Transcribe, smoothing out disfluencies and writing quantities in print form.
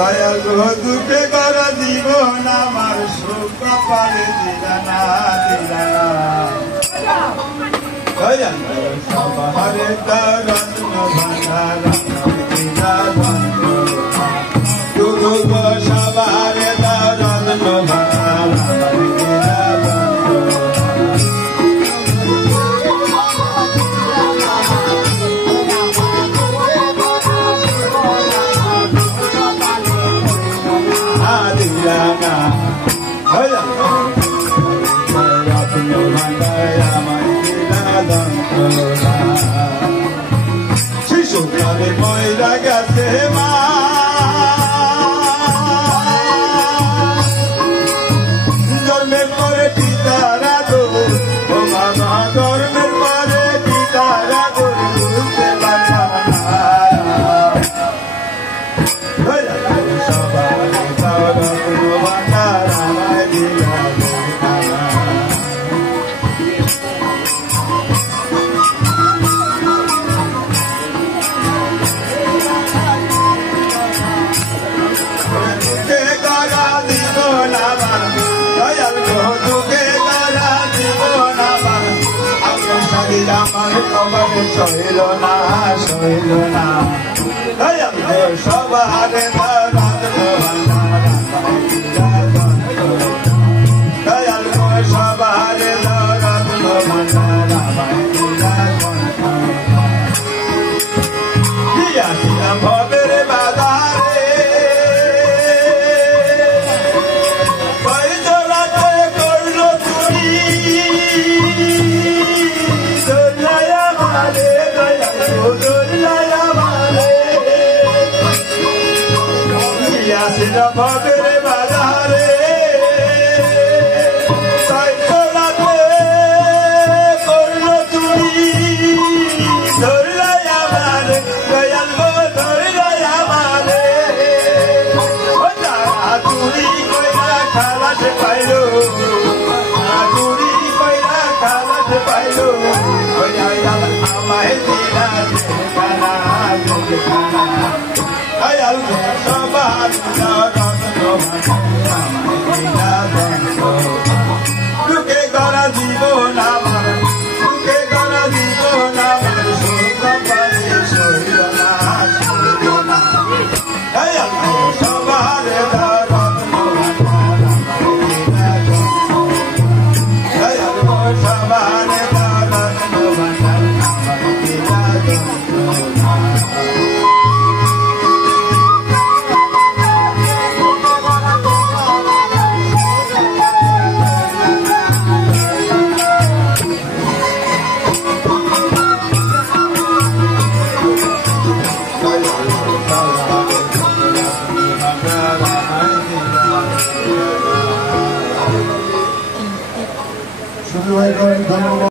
দয়াল দুঃখে করা জীবন আমার সুখ পারে দিলানা দিলানা দয়াল সবারে রত্ন ভান্ডার দিলা দুঃখ সবারে রত্ন ভান্ডার শিশুকালে ময়রা গেছে মা জন্মের পরে পিতারা দোর ও মামা জন্মের পরে পিতারা দোর বুঝতে পারলাম সইল না সইল না সবারে দয়াল সবারে দিয়াছিলাম ভবের বাজারে করলো তুমি ভবের বাজারে করলো তুমি ধরলাই আমার দয়াল ধরলাই আমারে চুরি কইরা খালাস পাইল চুরি কইরা খালাস পাইল আমায় দিলা খানা দয়াল সবার দুঃখে করা জীবন আমার দুঃখে করা জীবন আমার সুখ পারে সইল না সইল না দয়াল সবার দয়াল সবার ধন্যবাদ।